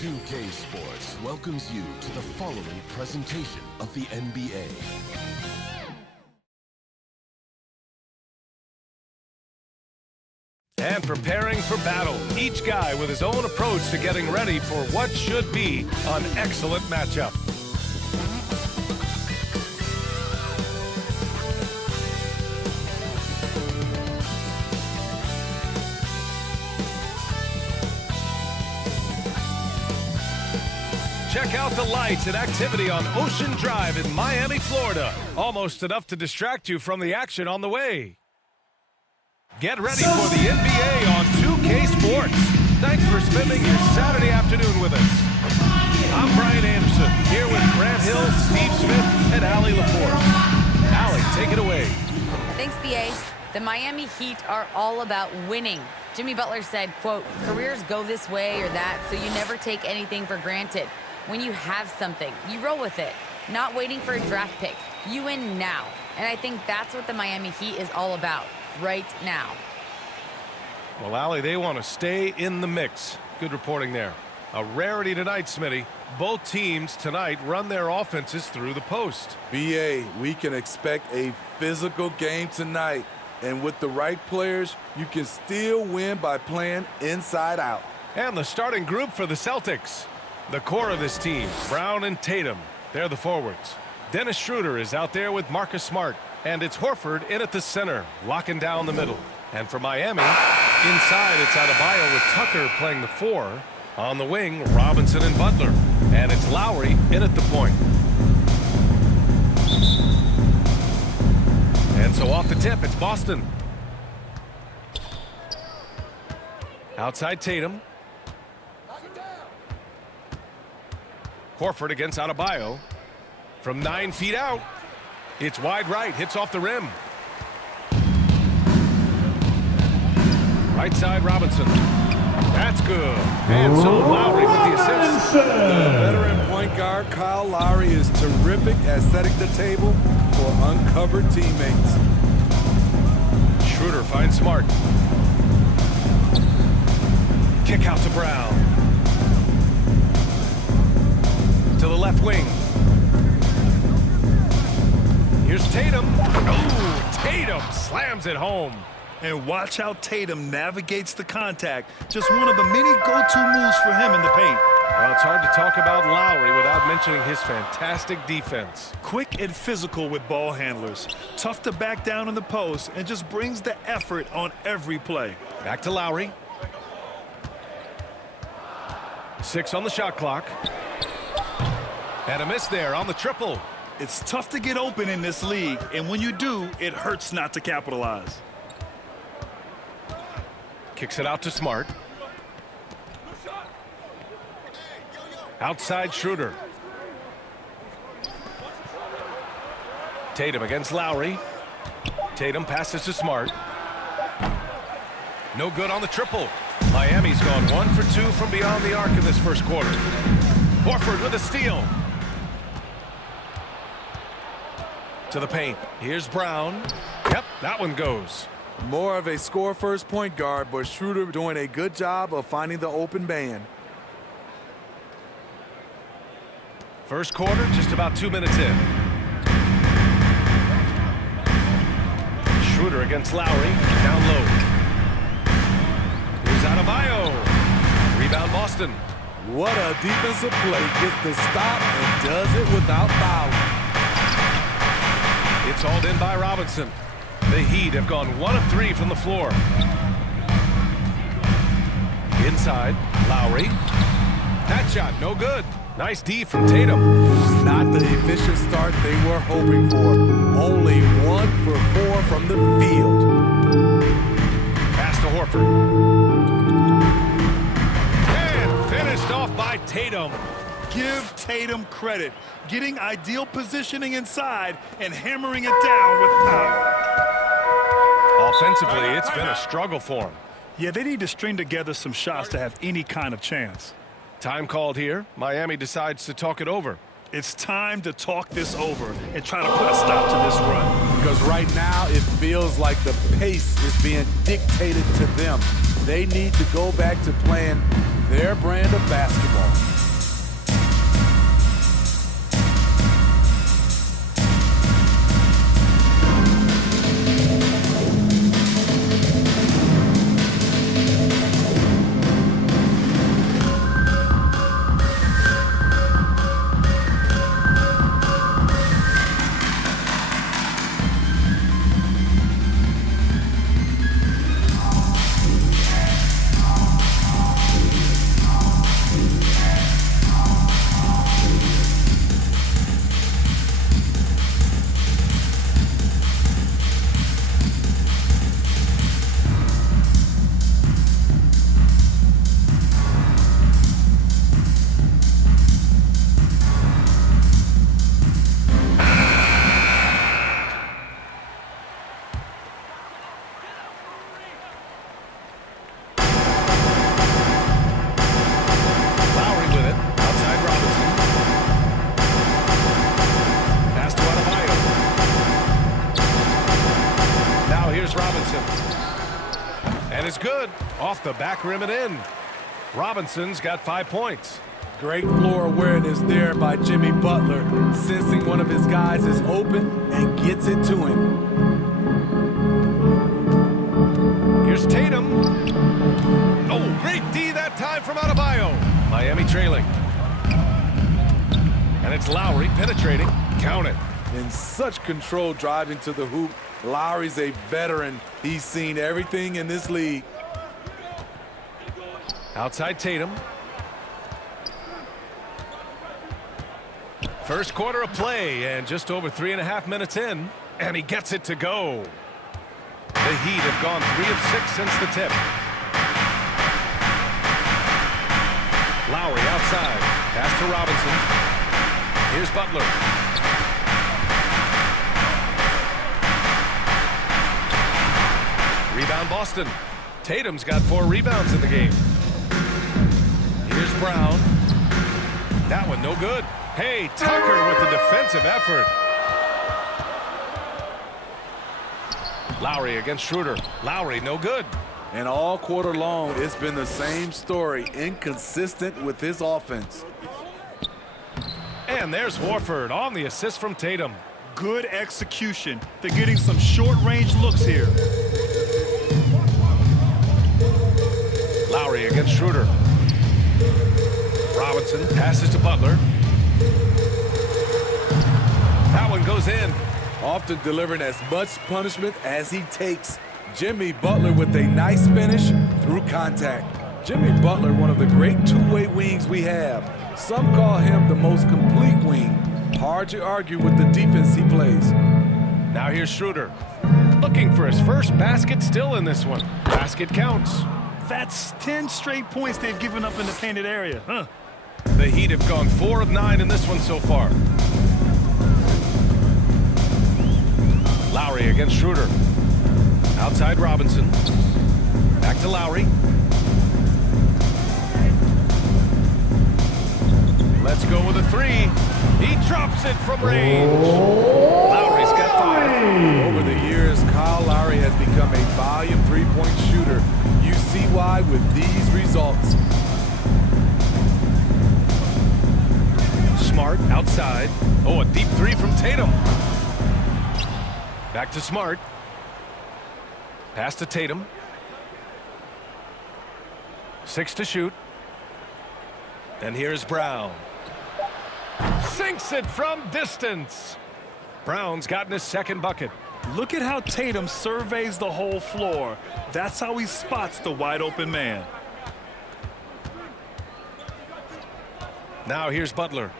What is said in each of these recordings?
2K Sports welcomes you to the following presentation of the NBA. And preparing for battle, each guy with his own approach to getting ready for what should be an excellent matchup. Check out the lights and activity on Ocean Drive in Miami, Florida. Almost enough to distract you from the action on the way. Get ready for the NBA on 2K Sports. Thanks for spending your Saturday afternoon with us. I'm Brian Anderson, here with Grant Hill, Steve Smith, and Allie LaForce. Allie, take it away. Thanks, B.A. The Miami Heat are all about winning. Jimmy Butler said, quote, careers go this way or that, so you never take anything for granted. When you have something, you roll with it. Not waiting for a draft pick. You win now. And I think that's what the Miami Heat is all about. Right now. Well, Allie, they want to stay in the mix. Good reporting there. A rarity tonight, Smitty. Both teams tonight run their offenses through the post. B.A., we can expect a physical game tonight. And with the right players, you can still win by playing inside out. And the starting group for the Celtics. The core of this team, Brown and Tatum. They're the forwards. Dennis Schroeder is out there with Marcus Smart. And it's Horford in at the center, locking down the middle. And for Miami, inside it's Adebayo with Tucker playing the 4. On the wing, Robinson and Butler. And it's Lowry in at the point. And so off the tip, it's Boston. Outside Tatum. Horford against Adebayo. From 9 feet out. It's wide right, hits off the rim. Right side, Robinson. That's good. And so Lowry with the assist. The veteran point guard Kyle Lowry is terrific at setting the table for uncovered teammates. Schroeder finds Smart. Kick out to Brown. To the left wing. Here's Tatum. Oh, Tatum slams it home. And watch how Tatum navigates the contact. Just one of the many go-to moves for him in the paint. Well, it's hard to talk about Lowry without mentioning his fantastic defense. Quick and physical with ball handlers. Tough to back down in the post and just brings the effort on every play. Back to Lowry. 6 on the shot clock. And a miss there on the triple. It's tough to get open in this league, and when you do, it hurts not to capitalize. Kicks it out to Smart. Outside Schroeder. Tatum against Lowry. Tatum passes to Smart. No good on the triple. Miami's gone 1 for 2 from beyond the arc in this first quarter. Horford with a steal. To the paint. Here's Brown. Yep, that one goes. More of a score-first point guard, but Schroeder doing a good job of finding the open man. First quarter, just about 2 minutes in. Schroeder against Lowry. Down low. Here's Adebayo. Rebound Boston. What a defensive play. Gets the stop and does it without fouling. It's hauled in by Robinson. The Heat have gone 1 of 3 from the floor. Inside, Lowry. That shot, no good. Nice D from Tatum. Not the efficient start they were hoping for. Only 1 for 4 from the field. Pass to Horford. And finished off by Tatum. Give Tatum credit. Getting ideal positioning inside and hammering it down with power. Offensively, it's been a struggle for him. Yeah, they need to string together some shots to have any kind of chance. Time called here. Miami decides to talk it over. It's time to talk this over and try to put a stop to this run. Because right now it feels like the pace is being dictated to them. They need to go back to playing their brand of basketball. Off the back rim and in. Robinson's got 5 points. Great floor awareness there by Jimmy Butler, sensing one of his guys is open and gets it to him. Here's Tatum. Oh, great D that time from Adebayo. Miami trailing. And it's Lowry penetrating. Count it. In such control driving to the hoop, Lowry's a veteran. He's seen everything in this league. Outside Tatum. First quarter of play and just over 3.5 minutes in. And he gets it to go. The Heat have gone 3 of 6 since the tip. Lowry outside. Pass to Robinson. Here's Butler. Rebound Boston. Tatum's got 4 rebounds in the game. Here's Brown. That one no good. Hey, Tucker with the defensive effort. Lowry against Schroeder. Lowry no good. And all quarter long, it's been the same story, inconsistent with his offense. And there's Horford on the assist from Tatum. Good execution. They're getting some short-range looks here. Lowry against Schroeder. Robinson passes to Butler. That one goes in. Often delivering as much punishment as he takes. Jimmy Butler with a nice finish through contact. Jimmy Butler, one of the great two-way wings we have. Some call him the most complete wing. Hard to argue with the defense he plays. Now here's Schroeder. Looking for his first basket still in this one. Basket counts. That's 10 straight points they've given up in the painted area. Huh? The Heat have gone 4 of 9 in this one so far. Lowry against Schroeder. Outside Robinson. Back to Lowry. Let's go with a 3. He drops it from range. Lowry's got 5. Over the years, Kyle Lowry has become a volume three-point shooter. You see why with these results. Smart outside. Oh, a deep 3 from Tatum. Back to Smart. Pass to Tatum. 6 to shoot. And here's Brown. Sinks it from distance. Brown's gotten his second bucket. Look at how Tatum surveys the whole floor. That's how he spots the wide open man. Now here's Butler.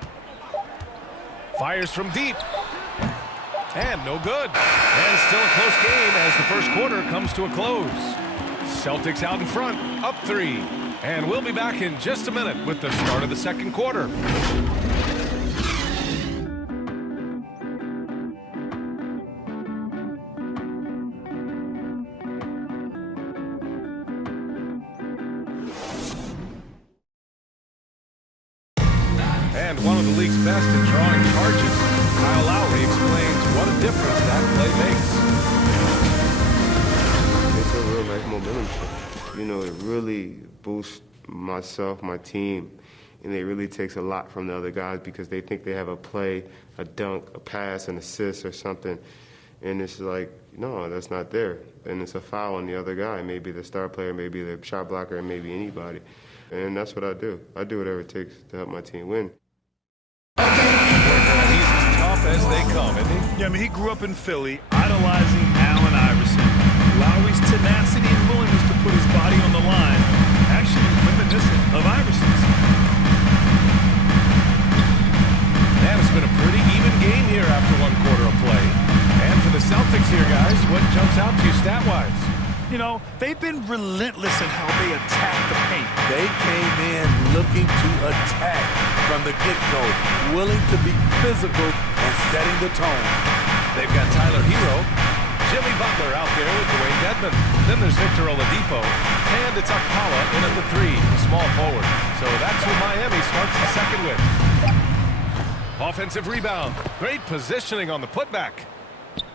Fires from deep. And no good. And still a close game as the first quarter comes to a close. Celtics out in front, up 3. And we'll be back in just a minute with the start of the second quarter. And one of the league's best at drawing charges. Kyle Lowry explains what a difference that play makes. It's a real nice momentum shift. You know, it really boosts myself, my team, and it really takes a lot from the other guys because they think they have a play, a dunk, a pass, an assist or something. And it's like, no, that's not there. And it's a foul on the other guy, maybe the star player, maybe the shot blocker, maybe anybody. And that's what I do. I do whatever it takes to help my team win. He's as tough as they come, isn't he? Yeah, I mean, he grew up in Philly, idolizing Allen Iverson. Lowry's tenacity and willingness to put his body on the line, actually reminiscent of Iverson's. And it's been a pretty even game here after one quarter of play. And for the Celtics here, guys, what jumps out to you stat-wise? You know, they've been relentless in how they attack the paint. They came in looking to attack from the get-go, willing to be physical and setting the tone. They've got Tyler Hero, Jimmy Butler out there with Dwayne Dedmon. Then there's Victor Oladipo, and it's Akpala in at the 3, small forward. So that's who Miami starts the second with. Offensive rebound, great positioning on the putback.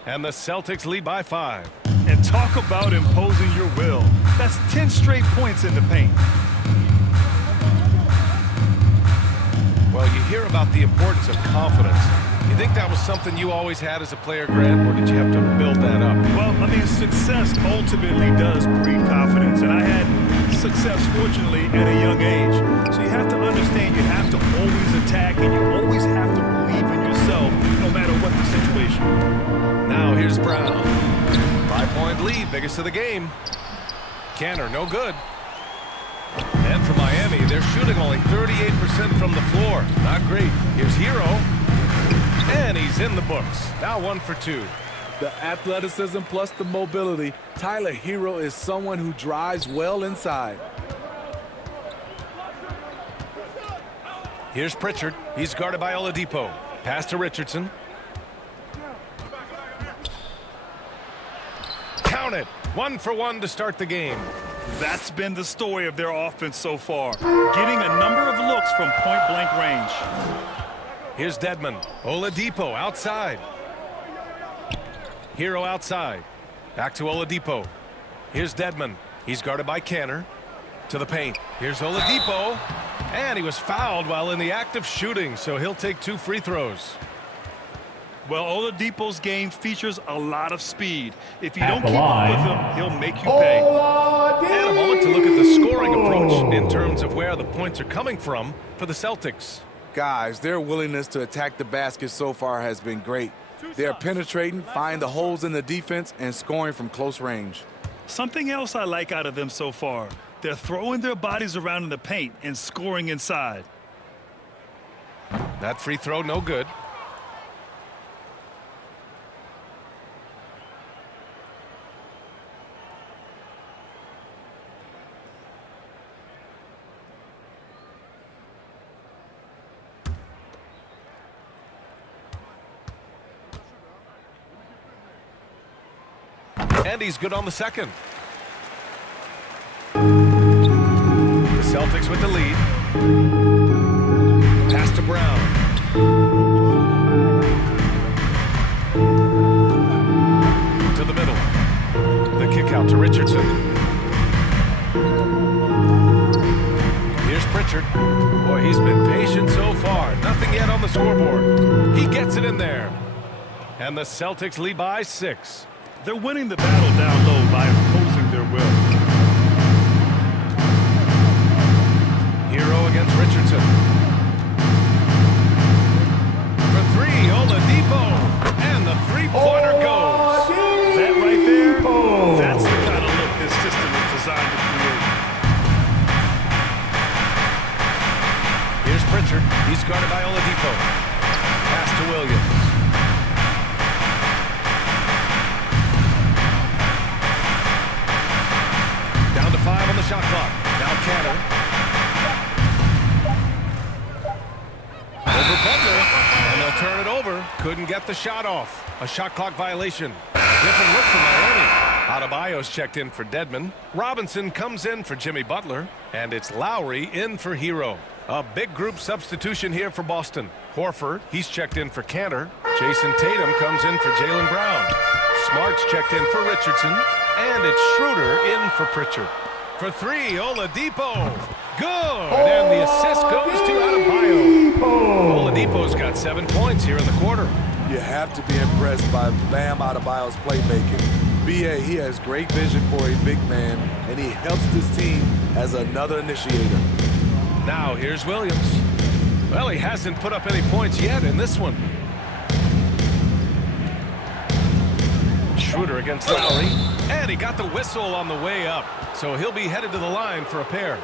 And the Celtics lead by 5. And talk about imposing your will. That's 10 straight points in the paint. Well, you hear about the importance of confidence. You think that was something you always had as a player, Grant, or did you have to build that up? Well, I mean, success ultimately does breed confidence, and I had success, fortunately, at a young age. So you have to understand you have to always attack, and you always have to believe in yourself, no matter what the situation. Now here's Brown. 5-point lead, biggest of the game. Canner, no good. And for Miami, they're shooting only 38% from the floor. Not great. Here's Hero. And he's in the books. Now 1 for 2. The athleticism plus the mobility. Tyler Hero is someone who drives well inside. Here's Pritchard. He's guarded by Oladipo. Pass to Richardson. Count it. 1 for 1 to start the game. That's been the story of their offense so far, getting a number of looks from point-blank range. Here's Dedmon. Oladipo outside. Hero outside. Back to Oladipo. Here's Dedmon. He's guarded by Canner. To the paint. Here's Oladipo. And he was fouled while in the act of shooting, so he'll take 2 free throws. Well, Oladipo's game features a lot of speed. If you don't keep up with him, he'll make you pay. And a moment to look at the scoring approach in terms of where the points are coming from for the Celtics. Guys, their willingness to attack the basket so far has been great. They're penetrating, finding the holes in the defense, and scoring from close range. Something else I like out of them so far, they're throwing their bodies around in the paint and scoring inside. That free throw, no good. And he's good on the second. The Celtics with the lead. Pass to Brown. To the middle. The kick out to Richardson. Here's Pritchard. Boy, he's been patient so far. Nothing yet on the scoreboard. He gets it in there. And the Celtics lead by 6. They're winning the battle down low by imposing their will. Hero against Richardson. For 3, Oladipo. And the three-pointer goes. That right there, that's the kind of look this system is designed to create. Here's Pritchard. He's guarded by Oladipo. Pass to Williams. Down to 5 on the shot clock. Now Canner. Over Butler. And they'll turn it over. Couldn't get the shot off. A shot clock violation. Different look for Miami. Adebayo's checked in for Dedmon. Robinson comes in for Jimmy Butler. And it's Lowry in for Hero. A big group substitution here for Boston. Horford, he's checked in for Cantor. Jason Tatum comes in for Jaylen Brown. Smart's checked in for Richardson. And it's Schroeder in for Pritchard. For 3, Oladipo. Good. And the assist goes to Adebayo. Oladipo's got 7 points here in the quarter. You have to be impressed by Bam Adebayo's playmaking. B.A., he has great vision for a big man, and he helps this team as another initiator. Now here's Williams. Well, he hasn't put up any points yet in this one. Schroeder against Lowry. And he got the whistle on the way up. So he'll be headed to the line for a pair.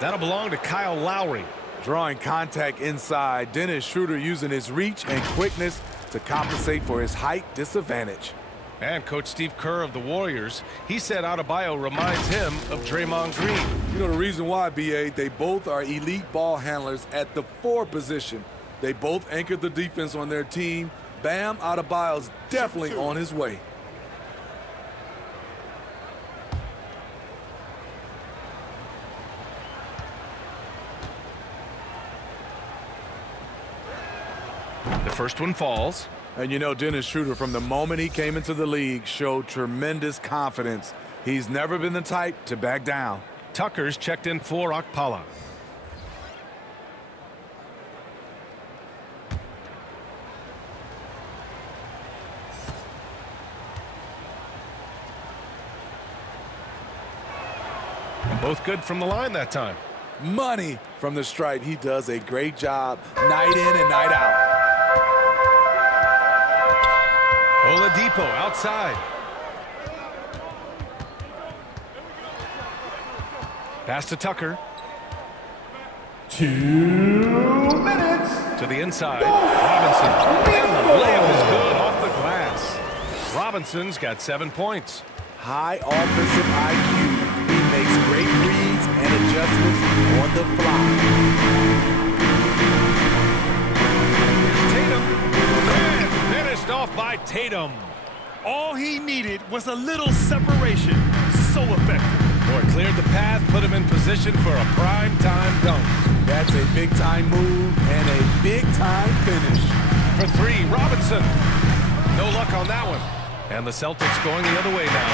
That'll belong to Kyle Lowry. Drawing contact inside, Dennis Schroeder using his reach and quickness to compensate for his height disadvantage. And Coach Steve Kerr of the Warriors, he said Adebayo reminds him of Draymond Green. You know the reason why, B.A., they both are elite ball handlers at the 4 position. They both anchored the defense on their team. Bam Adebayo's definitely on his way. The first one falls. And you know, Dennis Schroeder, from the moment he came into the league, showed tremendous confidence. He's never been the type to back down. Tucker's checked in for Okpala. Both good from the line that time. Money from the stripe. He does a great job night in and night out. Oladipo outside. Pass to Tucker. 2 minutes. To the inside. Robinson. And the layup is good off the glass. Robinson's got 7 points. High offensive IQ. He makes great reads and adjustments on the fly. Tatum. And finished off by Tatum. All he needed was a little separation. So effective. Boy, cleared the path, put him in position for a prime-time dunk. That's a big-time move and a big-time finish. For 3, Robinson. No luck on that one. And the Celtics going the other way now.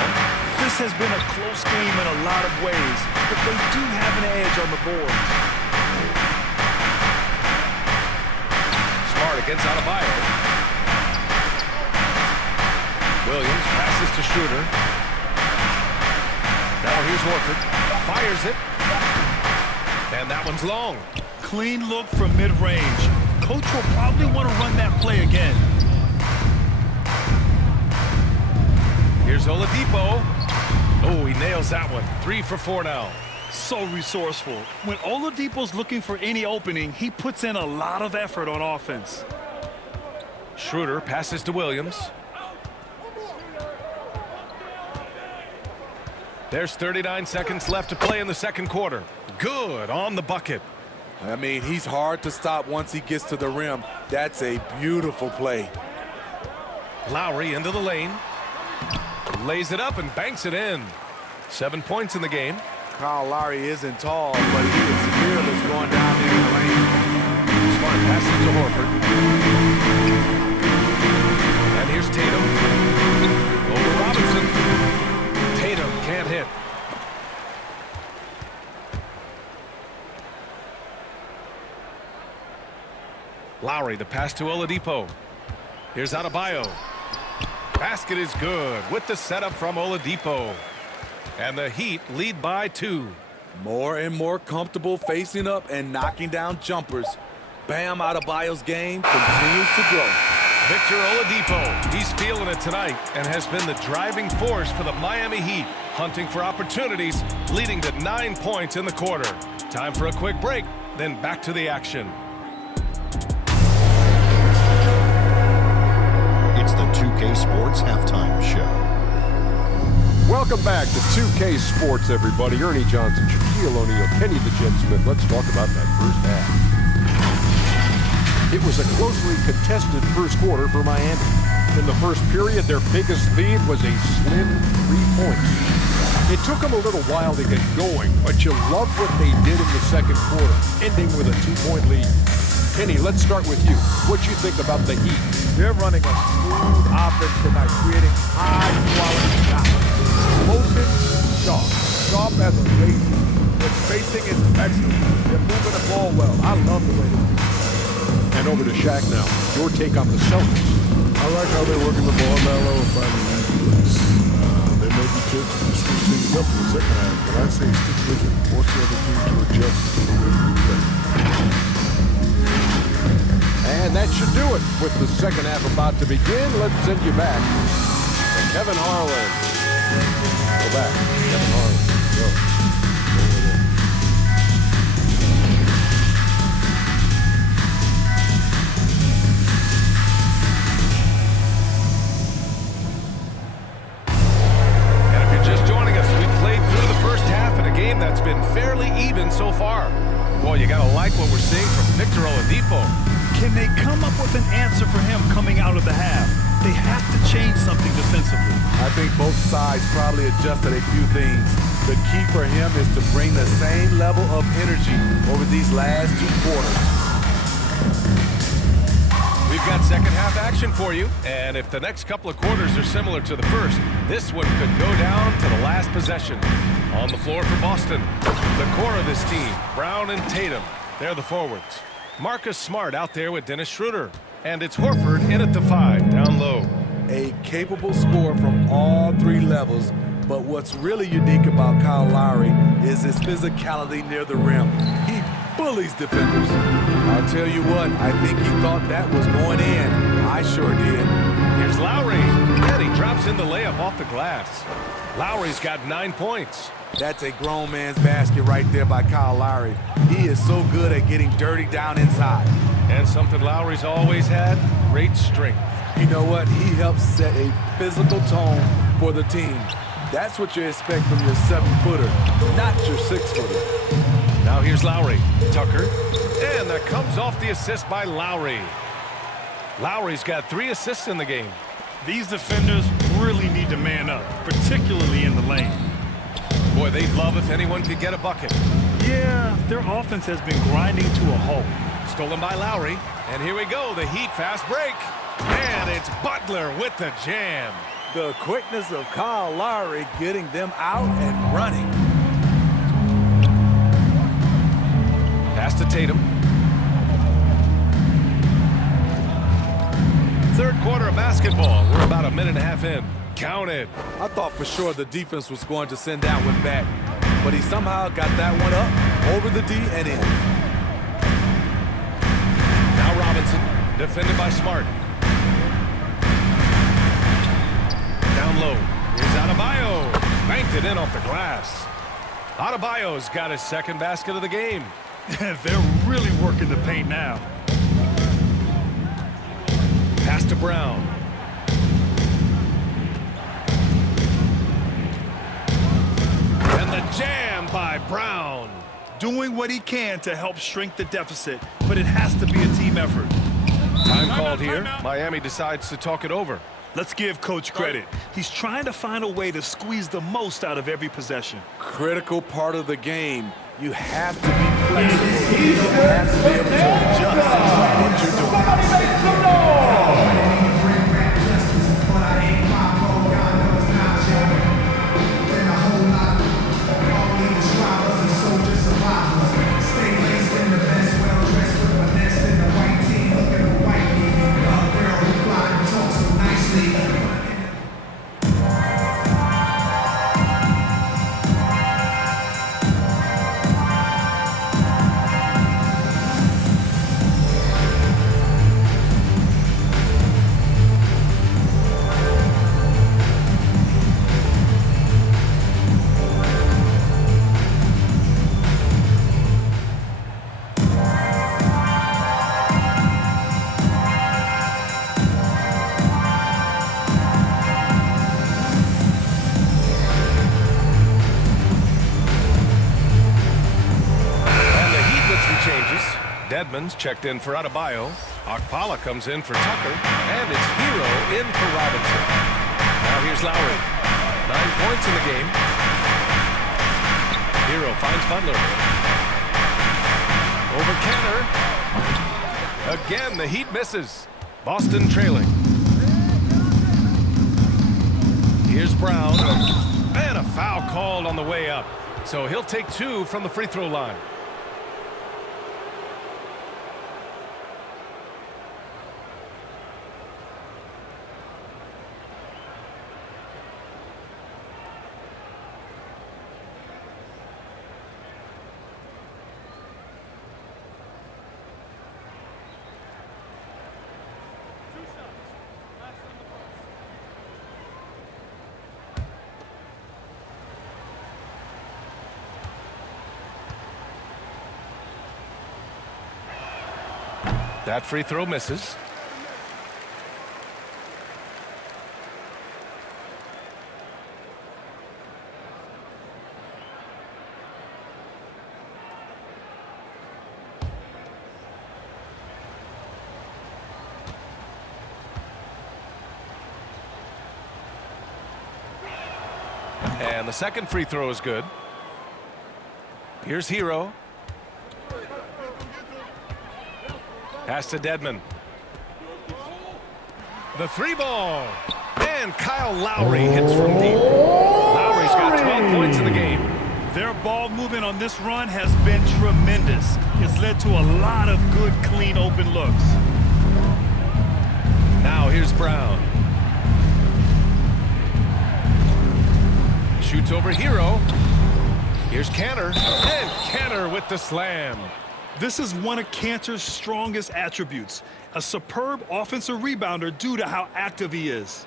This has been a close game in a lot of ways, but they do have an edge on the board. Smart against Adebayo. Williams passes to Schroeder. Now here's Horford. Fires it. And that one's long. Clean look from mid-range. Coach will probably want to run that play again. Here's Oladipo. Oh, he nails that one. 3 for 4 now. So resourceful. When Oladipo's looking for any opening, he puts in a lot of effort on offense. Schroeder passes to Williams. There's 39 seconds left to play in the second quarter. Good on the bucket. I mean, he's hard to stop once he gets to the rim. That's a beautiful play. Lowry into the lane. Lays it up and banks it in. 7 points in the game. Kyle Lowry isn't tall, but he is fearless going down there in the lane. Smart passes to Horford. And here's Tatum. Over Robinson. Tatum can't hit. Lowry, the pass to Oladipo. Here's Adebayo. Basket is good with the setup from Oladipo. And the Heat lead by 2. More and more comfortable facing up and knocking down jumpers. Bam Adebayo's game continues to grow. Victor Oladipo, he's feeling it tonight and has been the driving force for the Miami Heat, hunting for opportunities, leading to 9 points in the quarter. Time for a quick break, then back to the action. It's the 2K Sports Halftime Show. Welcome back to 2K Sports, everybody. Ernie Johnson, Shaquille O'Neal, Kenny the Jet Smith. Let's talk about that first half. It was a closely contested first quarter for Miami. In the first period, their biggest lead was a slim 3 points. It took them a little while to get going, but you love what they did in the second quarter, ending with a 2-point lead. Kenny, let's start with you. What you think about the Heat? They're running a smooth offense tonight, creating high-quality shots. Motion, sharp as a razor. Their spacing is excellent. They're moving the ball well. I love the way they do. And over to Shaq now. Your take on the Celtics. I like how they're working the ball mellow and finding easy looks. They may be tempted to switch things up in the second half, but I say stick with it. Force the other team to adjust to the way we play. And that should do it. With the second half about to begin, let's send you back to Kevin Harlan. Go back. Kevin Harlan. Go. And if you're just joining us, we've played through the first half in a game that's been fairly even so far. Boy, you gotta like what we're seeing from Victor Oladipo. Can they come up with an answer for him coming out of the half? They have to change something defensively. I think both sides probably adjusted a few things. The key for him is to bring the same level of energy over these last 2 quarters. We We've got second half action for you, and if the next couple of quarters are similar to the first, this one could go down to the last possession. On the floor for Boston, the core of this team, Brown and Tatum, they're the forwards. Marcus Smart out there with Dennis Schroeder, and it's Horford in at the 5, down low. A capable scorer from all three levels, but what's really unique about Kyle Lowry is his physicality near the rim. He bullies defenders. I'll tell you what, I think he thought that was going in. I sure did. Here's Lowry, and he drops in the layup off the glass. Lowry's got 9 points. That's a grown man's basket right there by Kyle Lowry. He is so good at getting dirty down inside. And something Lowry's always had, great strength. You know what? He helps set a physical tone for the team. That's what you expect from your 7-footer, not your 6-footer. Now here's Lowry. Tucker. And that comes off the assist by Lowry. Lowry's got 3 assists in the game. These defenders really need to man up, particularly in the lane. Boy, they'd love if anyone could get a bucket. Yeah, their offense has been grinding to a halt. Stolen by Lowry. And here we go, the Heat fast break. And it's Butler with the jam. The quickness of Kyle Lowry getting them out and running. Pass to Tatum. Third quarter of basketball. We're about a minute and a half in. Counted. I thought for sure the defense was going to send that one back, but he somehow got that one up, over the D and in. Now Robinson, defended by Smart. Down low. Here's Adebayo. Banked it in off the glass. Adebayo's got his second basket of the game. They're really working the paint now. Pass to Brown. And the jam by Brown. Doing what he can to help shrink the deficit, but it has to be a team effort. Time called here. Miami decides to talk it over. Let's give Coach credit. He's trying to find a way to squeeze the most out of every possession. Critical part of the game. You have to be flexible. You have to be able to adjust what you're doing. Edmonds checked in for Adebayo. Okpala comes in for Tucker. And it's Hero in for Robinson. Now here's Lowry. 9 points in the game. Hero finds Butler. Over Kenner. Again, the Heat misses. Boston trailing. Here's Brown. And a foul called on the way up. So he'll take 2 from the free throw line. That free throw misses. And the second free throw is good. Here's Hero. Pass to Dedmon. The three ball. And Kyle Lowry hits from deep. Lowry's got 12 points in the game. Their ball movement on this run has been tremendous. It's led to a lot of good, clean, open looks. Now here's Brown. Shoots over Hero. Here's Cantor. And Cantor with the slam. This is one of Cantor's strongest attributes. A superb offensive rebounder due to how active he is.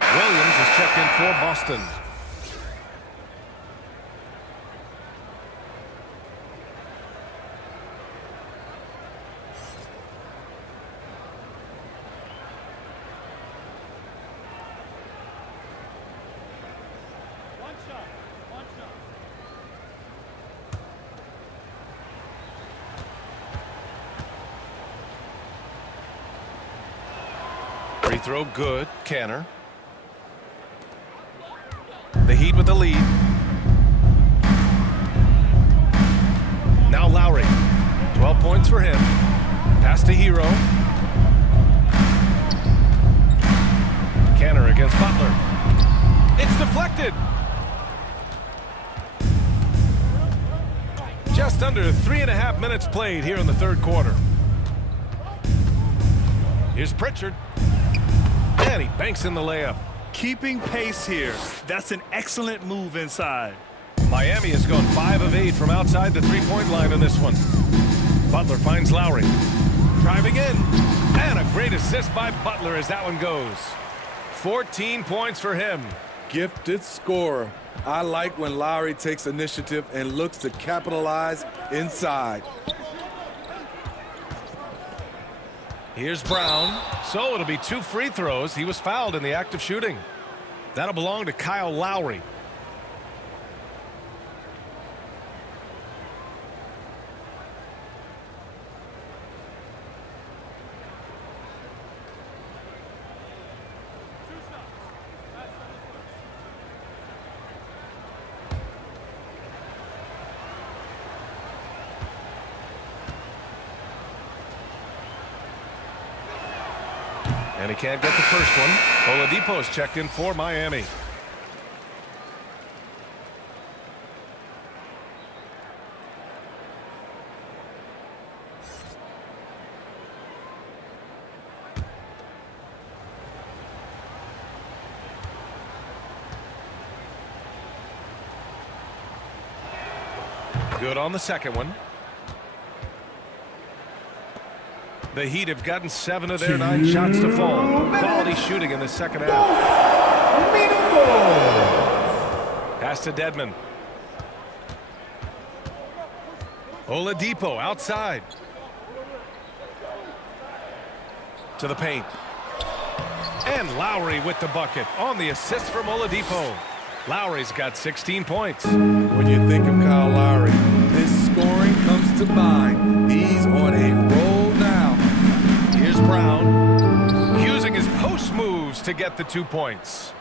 Williams is checked in for Boston. Free throw good. Cantor. The Heat with the lead. Now Lowry. 12 points for him. Pass to Hero. Cantor against Butler. It's deflected. Just under 3.5 minutes played here in the third quarter. Here's Pritchard. And he banks in the layup. Keeping pace here. That's an excellent move inside. Miami has gone 5 of 8 from outside the three-point line in this one. Butler finds Lowry. Driving in. And a great assist by Butler as that one goes. 14 points for him. Gifted scorer. I like when Lowry takes initiative and looks to capitalize inside. Here's Brown. So it'll be 2 free throws. He was fouled in the act of shooting. That'll belong to Kyle Lowry. And he can't get the first one. Oladipo's checked in for Miami. Good on the second one. The Heat have gotten 7 of their 9 shots to fall. Quality shooting in the second half. Pass to Dedmon. Oladipo outside. To the paint. And Lowry with the bucket on the assist from Oladipo. Lowry's got 16 points. When you think of Kyle Lowry, this scoring comes to mind. He's on a roll now. Here's Brown using his post moves to get the 2 points.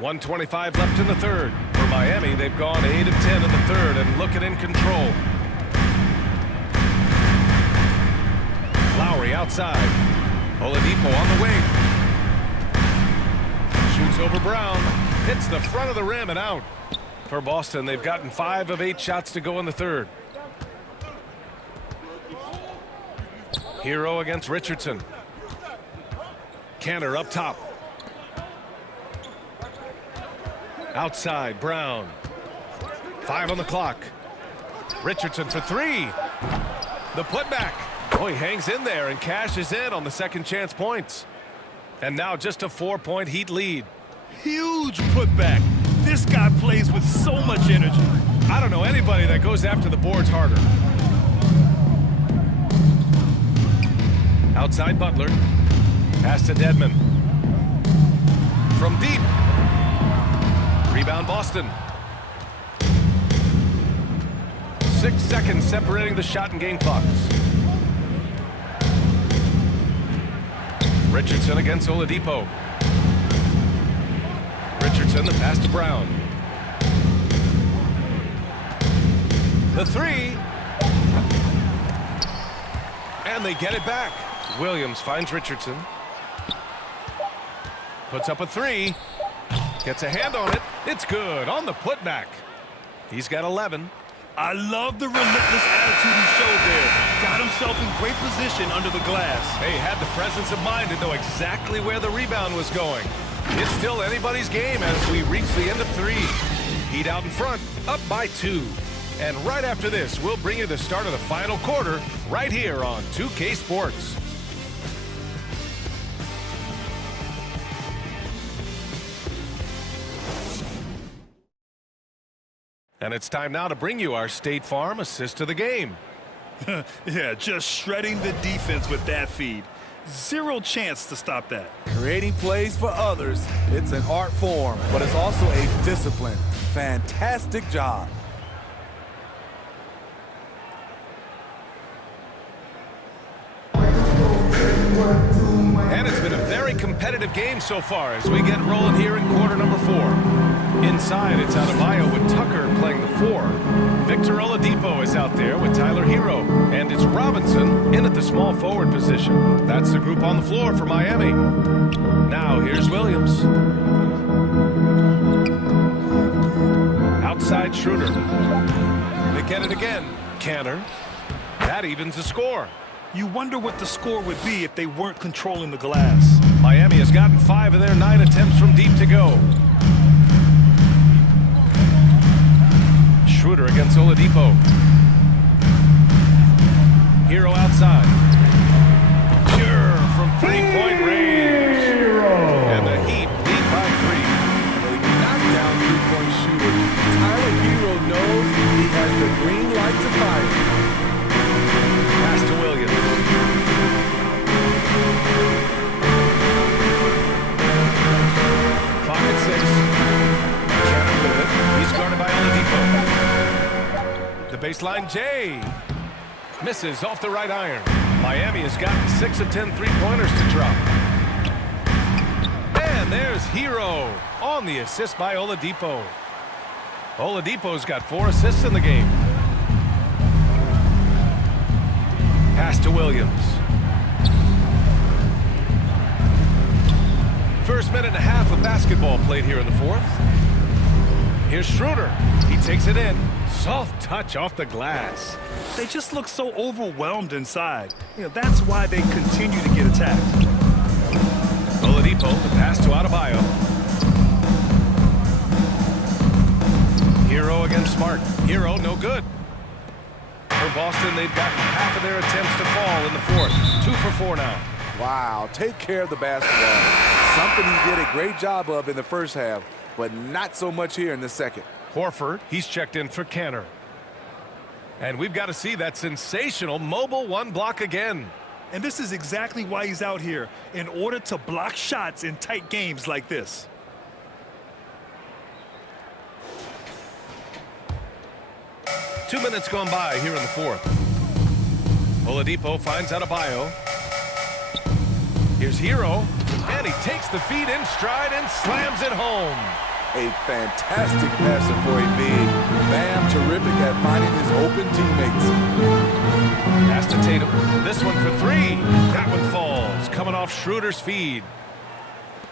1:25 left in the third. For Miami, they've gone 8 of 10 in the third and looking in control. Lowry outside. Oladipo on the wing. Shoots over Brown. Hits the front of the rim and out. For Boston, they've gotten 5 of 8 shots to go in the third. Hero against Richardson. Cantor up top. Outside, Brown. 5 on the clock. Richardson for 3. The putback. Oh, he hangs in there and cashes in on the second chance points. And now just a 4-point Heat lead. Huge putback. This guy plays with so much energy. I don't know anybody that goes after the boards harder. Outside Butler. Pass to Dedmon. From deep. Rebound Boston. 6 seconds separating the shot and game clocks. Richardson against Oladipo. Richardson, the pass to Brown. The 3. And they get it back. Williams finds Richardson. Puts up a three. Gets a hand on it. It's good on the putback. He's got 11. I love the relentless attitude he showed there. Got himself in great position under the glass. He had the presence of mind to know exactly where the rebound was going. It's still anybody's game as we reach the end of 3. Heat out in front, up by 2. And right after this, we'll bring you the start of the final quarter right here on 2K Sports. And it's time now to bring you our State Farm assist of the game. Yeah, just shredding the defense with that feed. Zero chance to stop that. Creating plays for others, it's an art form, but it's also a discipline. Fantastic job. And it's been a very competitive game so far as we get rolling here in quarter number 4. Inside, it's Adebayo with Tucker playing the 4. Victor Oladipo is out there with Tyler Hero. And it's Robinson in at the small forward position. That's the group on the floor for Miami. Now here's Williams. Outside Schroeder. They get it again. Cantor. That evens the score. You wonder what the score would be if they weren't controlling the glass. Miami has gotten 5 of their 9 attempts from deep to go. Schroeder against Oladipo. Hero outside. Pure from 3-point range. And the Heat lead by 3. A knockdown 3-point shooter. Tyler Hero knows he has the green light to fire. Pass to Williams. Clock at 6. Cannon with it. He's guarded by Oladipo. The baseline, Jay. Misses off the right iron. Miami has gotten 6 of 10 3-pointers to drop. And there's Hero on the assist by Oladipo. Oladipo's got 4 assists in the game. Pass to Williams. First minute and a half of basketball played here in the 4th. Here's Schroeder. He takes it in. Soft touch off the glass. They just look so overwhelmed inside. You know, that's why they continue to get attacked. Oladipo, the pass to Adebayo. Hero against Smart. Hero, no good. For Boston, they've gotten half of their attempts to fall in the 4th. 2 for 4 now. Wow, take care of the basketball. Something he did a great job of in the first half, but not so much here in the second. Horford, he's checked in for Cantor. And we've got to see that sensational mobile 1 block again. And this is exactly why he's out here, in order to block shots in tight games like this. Two minutes gone by here in the 4th. Oladipo finds Adebayo. Here's Hero, and he takes the feed in stride and slams it home. A fantastic passer for a big. Bam, terrific at finding his open teammates. Pass to Tatum. This one for 3. That one falls, coming off Schroeder's feed.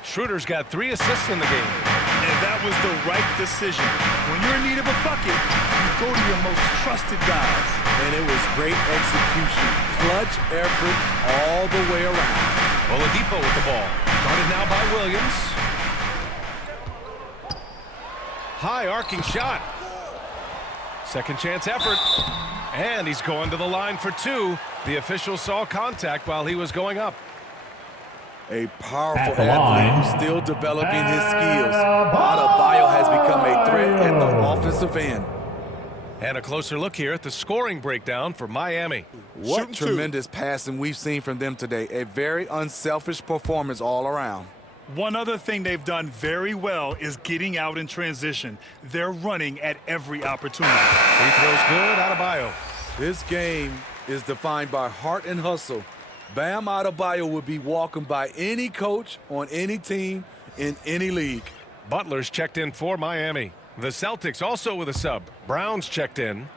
Schroeder's got 3 assists in the game. And that was the right decision. When you're in need of a bucket, you go to your most trusted guys. And it was great execution. Clutch effort all the way around. Oladipo with the ball. Guarded now by Williams. High arcing shot. Second chance effort. And he's going to the line for 2. The official saw contact while he was going up. A powerful athlete who's still developing his skills. Adebayo has become a threat at the offensive end. And a closer look here at the scoring breakdown for Miami. What tremendous passing we've seen from them today. A very unselfish performance all around. One other thing they've done very well is getting out in transition. They're running at every opportunity. Free throws good, Adebayo. This game is defined by heart and hustle. Bam Adebayo would be welcomed by any coach on any team in any league. Butler's checked in for Miami. The Celtics also with a sub. Brown's checked in.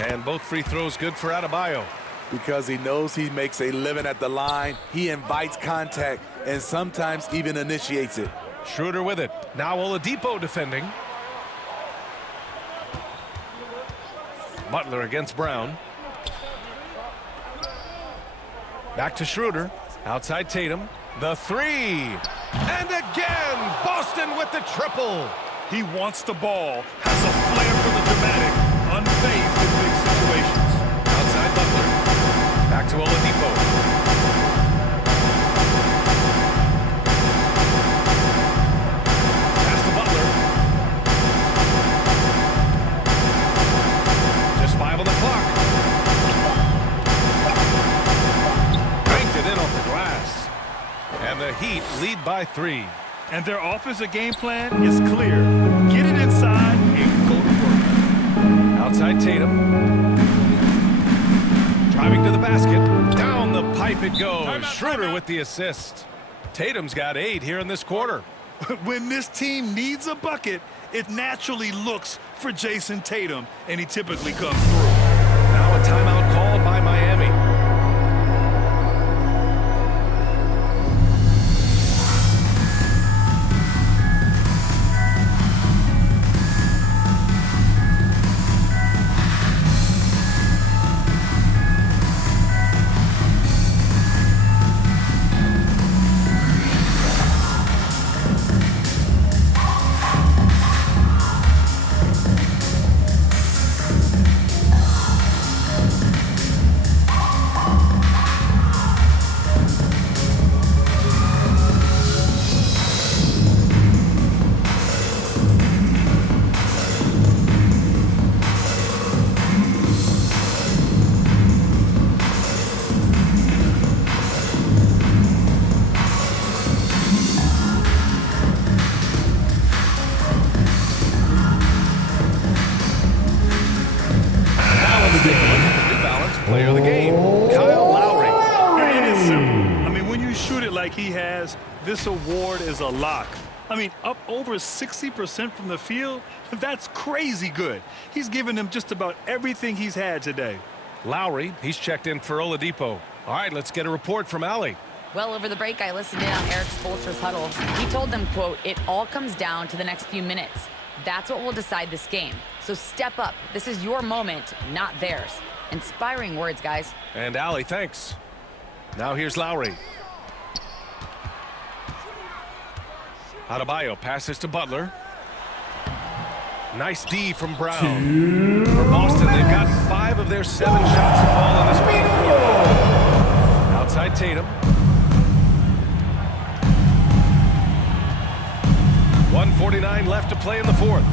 And both free throws good for Adebayo. Because he knows he makes a living at the line, he invites contact and sometimes even initiates it. Schroeder with it. Now Oladipo defending. Butler against Brown. Back to Schroeder. Outside Tatum. The three. And again, Boston with the triple. He wants the ball, has a flair for the dramatic, unfazed in big situations. Outside Butler. Back to Oladipo. Pass to Butler. Just 5 on the clock. Banked it in off the glass. And the Heat lead by 3. And their offensive game plan is clear. Get it inside and go to work. Outside Tatum. Driving to the basket. Down the pipe it goes. Schroeder with the assist. Tatum's got 8 here in this quarter. When this team needs a bucket, it naturally looks for Jason Tatum, and he typically comes through. Now a timeout called by Miami. Player of the game, Kyle Lowry. And it's simple. I mean, when you shoot it like he has, this award is a lock. I mean, up over 60% from the field, that's crazy good. He's given them just about everything he's had today. Lowry, he's checked in for Oladipo. All right, let's get a report from Allie. Well, over the break, I listened in on Eric Spoelstra's huddle. He told them, quote, "It all comes down to the next few minutes. That's what will decide this game. So step up. This is your moment, not theirs." Inspiring words, guys. And Allie, thanks. Now here's Lowry. Adebayo passes to Butler. Nice D from Brown. For Boston, they've got 5 of their 7 shots to fall in this fourth quarter. Outside Tatum. 1:49 left to play in the fourth.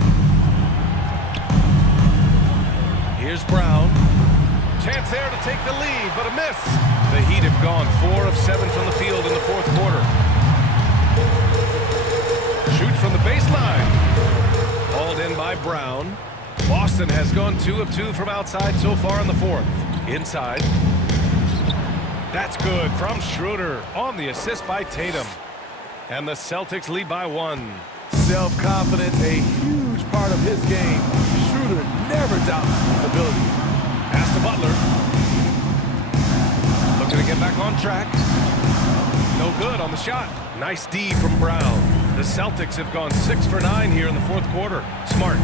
Here's Brown. Chance there to take the lead, but a miss. The Heat have gone 4 of 7 from the field in the fourth quarter. Shoots from the baseline. Hauled in by Brown. Boston has gone 2 of 2 from outside so far in the fourth. Inside. That's good from Schroeder on the assist by Tatum. And the Celtics lead by 1. Self-confidence, a huge part of his game. Schroeder never doubts his ability. Pass to Butler. Looking to get back on track. No good on the shot. Nice D from Brown. The Celtics have gone 6 for 9 here in the fourth quarter. Smart.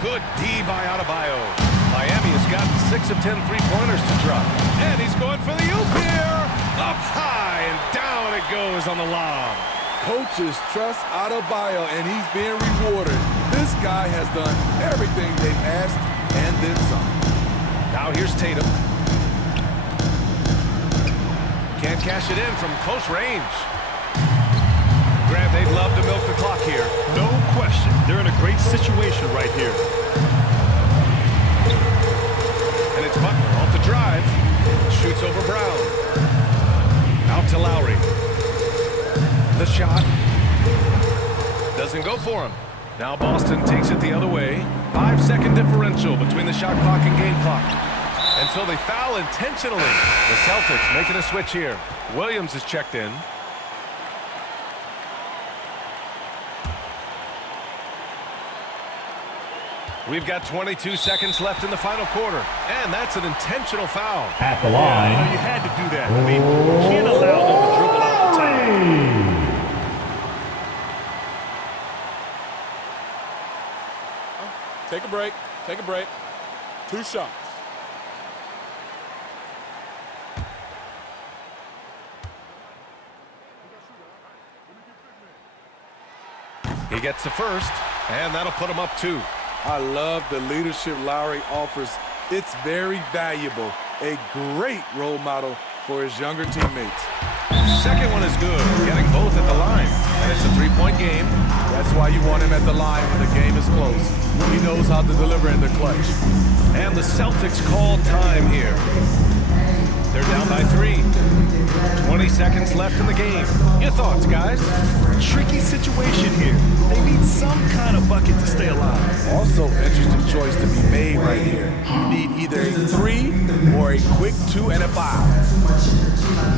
Good D by Adebayo. Miami has got 6 of 10 three-pointers to drop. And he's going for the oop here. Up high and down it goes on the lob. Coaches trust Adebayo, and he's being rewarded. This guy has done everything they've asked and then some. Now here's Tatum. Can't cash it in from close range. Grant, they'd love to milk the clock here. No question. They're in a great situation right here. And it's Butler off the drive. Shoots over Brown. Out to Lowry. The shot. Doesn't go for him. Now Boston takes it the other way. 5-second differential between the shot clock and game clock. And so they foul intentionally. The Celtics making a switch here. Williams is checked in. We've got 22 seconds left in the final quarter, and that's an intentional foul. At the Yeah, line. you had to do that. I mean, you can't allow them to dribble out the time. Take a break. Take a break. 2 shots. He gets the first, and that'll put him up 2. I love the leadership Lowry offers. It's very valuable. A great role model for his younger teammates. Second one is good, getting both at the line. And it's a 3-point game. That's why you want him at the line when the game is close. He knows how to deliver in the clutch. And the Celtics call time here. They're down by 3. 20 seconds left in the game. Your thoughts, guys? Tricky situation here. They need some kind of bucket to stay alive. Also, interesting choice to be made right here. You need either a 3 or a quick 2 and a 5.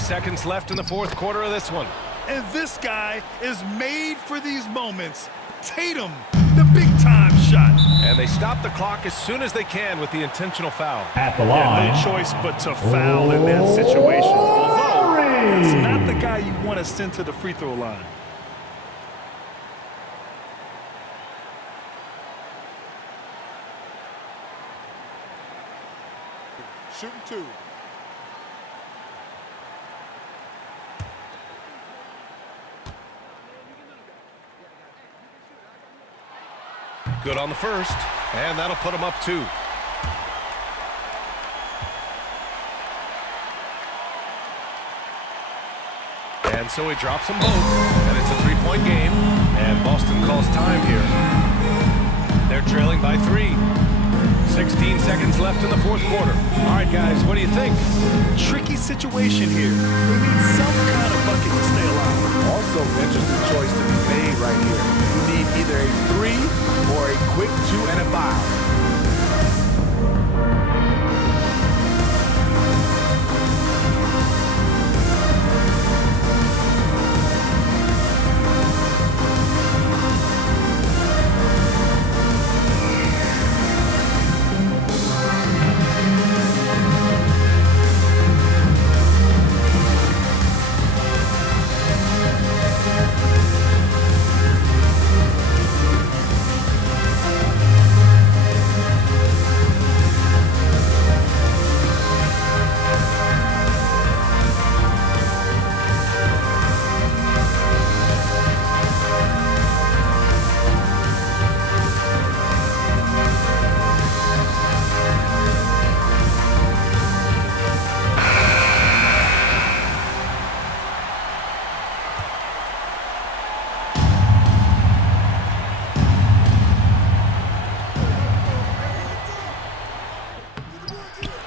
Seconds left in the fourth quarter of this one. And this guy is made for these moments. Tatum, the big-time shot. And they stop the clock as soon as they can with the intentional foul. At the line. Yeah, no choice but to foul in that situation. Although, that's not the guy you want to send to the free throw line. Shooting 2. Good on the first, and that'll put him up 2. And so he drops them both, and it's a 3-point game, and Boston calls time here. They're trailing by 3. 16 seconds left in the fourth quarter. All right, guys, what do you think? Tricky situation here. They need some kind of bucket to stay alive. Also, interesting choice to be made right here. You need either a 3 or a quick 2 and a 5.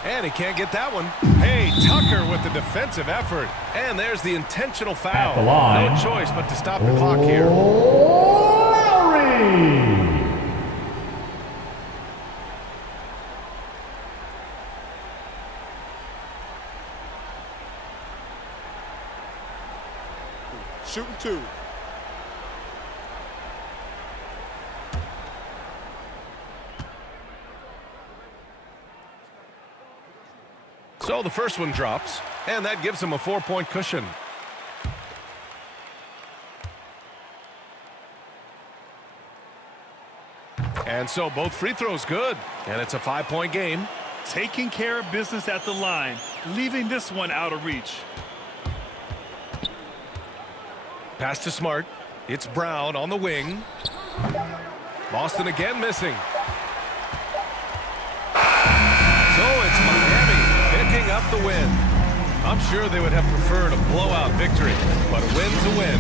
And he can't get that one. Hey, Tucker with the defensive effort. And there's the intentional foul. At the line. No choice but to stop the clock here. Lowry. Shooting 2. So the first one drops, and that gives him a 4-point cushion. And so both free throws good, and it's a 5-point game. Taking care of business at the line, leaving this one out of reach. Pass to Smart. It's Brown on the wing. Boston again missing. So it's Miami picking up the win. I'm sure they would have preferred a blowout victory, but a win's a win.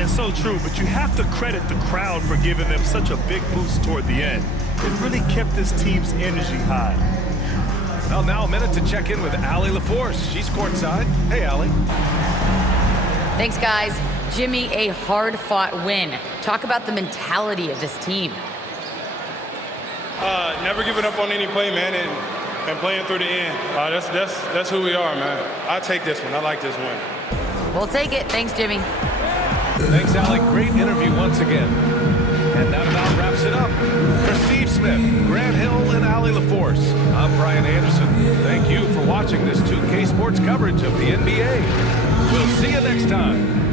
And so true, but you have to credit the crowd for giving them such a big boost toward the end. It really kept this team's energy high. Well, now a minute to check in with Allie LaForce. She's courtside. Hey, Allie. Thanks, guys. Jimmy, a hard-fought win. Talk about the mentality of this team. Never giving up on any play, man, and playing through the end. That's who we are, man. I take this one. I like this win. We'll take it. Thanks, Jimmy. Thanks, Allie. Great interview once again. And that about wraps it up. For Steve Smith, Grant Hill, and Allie LaForce, I'm Brian Anderson. Thank you for watching this 2K Sports coverage of the NBA. We'll see you next time.